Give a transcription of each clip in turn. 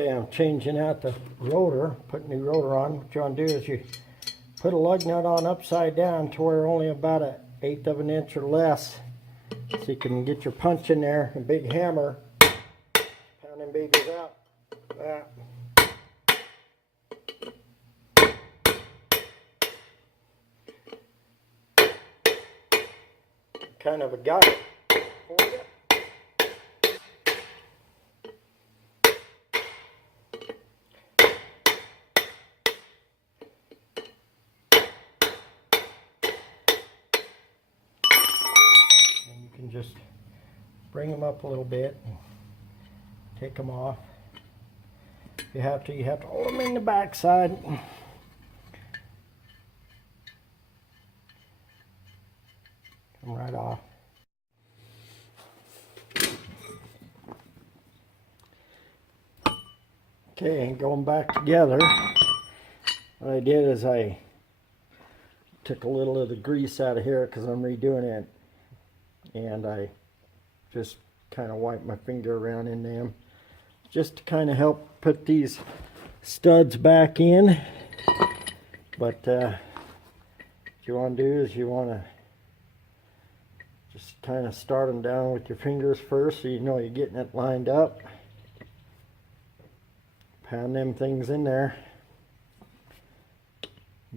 Okay, I'm changing out the rotor, putting new rotor on. What you want to do is you put a lug nut on upside down to where only about 1/8 of an inch or less, so you can get your punch in there, a big hammer, pound them babies out. That. Kind of a guide for you. Just bring them up a little bit and take them off. If you have to hold them in the back side. Come right off. Okay, and going back together, what I did is I took a little of the grease out of here because I'm redoing it. And I just kind of wipe my finger around in them just to kind of help put these studs back in. But what you want to do is you want to just kind of start them down with your fingers first, so you know you're getting it lined up. Pound them things in there.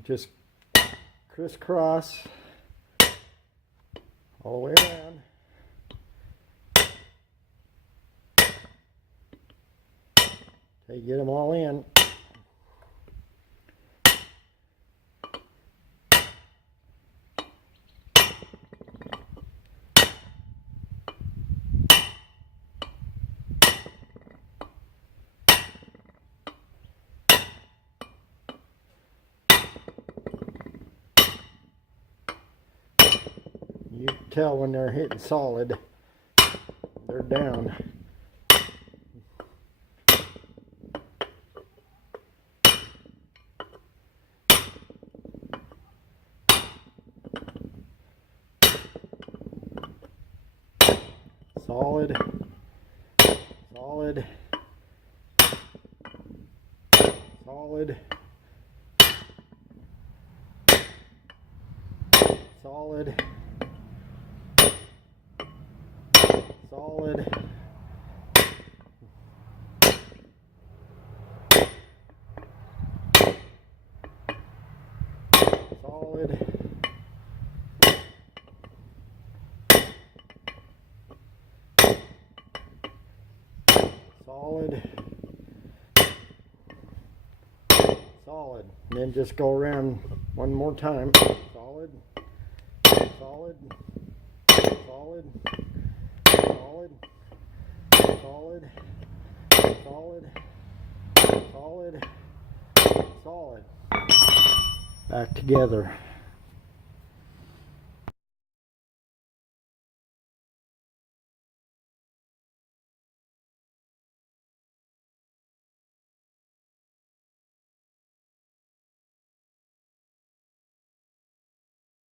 Just crisscross all the way around. Till you get them all in. You can tell when they're hitting solid, they're down. Solid, solid, solid, solid, solid, solid, solid, solid, and then just go around one more time. Solid, solid, solid, solid, solid, solid, solid, solid. Back together.